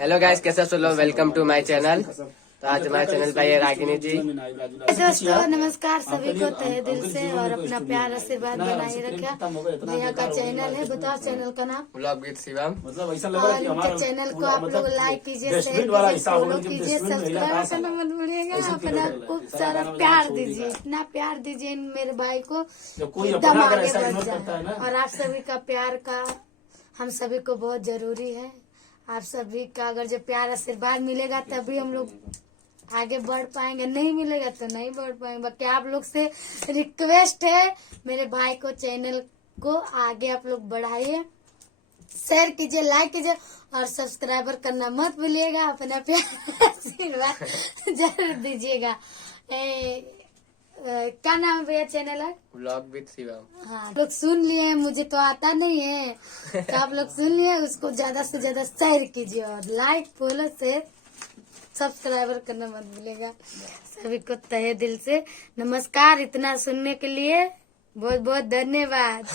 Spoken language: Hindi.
हेलो गाइस, कैसे सब लोग? Welcome to my channel. तो आज हमारे चैनल पे ये रागिनी जी। दोस्तों नमस्कार सभी को तहे दिल से और अपना प्यार आशीर्वाद बनाए रखा। भैया का चैनल है, बताओ चैनल का नाम। Vlog with Shivam. मतलब ऐसा लग रहा है कि हमारा चैनल को आप लोग लाइक कीजिए, शेयर कीजिए, फॉलो कीजिए, सब्सक्राइब करना मत भूलिएगा। अपना खूब सारा प्यार दीजिए, इतना प्यार दीजिए मेरे भाई को एकदम आगे बढ़ जाए। और आप सभी का प्यार का हम सभी को बहुत जरूरी है। आप सभी का अगर जो प्यार आशीर्वाद मिलेगा तभी हम लोग आगे बढ़ पाएंगे, नहीं मिलेगा तो नहीं बढ़ पाएंगे। बाकी आप लोग से रिक्वेस्ट है, मेरे भाई को चैनल को आगे आप लोग बढ़ाइए, शेयर कीजिए, लाइक कीजिए और सब्सक्राइबर करना मत भूलिएगा। अपना प्यार आशीर्वाद जरूर दीजिएगा। क्या नाम है भैया चैनल है? Vlog with Shivam. हाँ, लोग सुन लिए, मुझे तो आता नहीं है तो आप लोग सुन लिए, उसको ज्यादा से ज्यादा शेयर कीजिए और लाइक फॉलो शेयर सब्सक्राइबर करना मत भूलेगा। सभी को तहे दिल से नमस्कार। इतना सुनने के लिए बहुत बहुत धन्यवाद।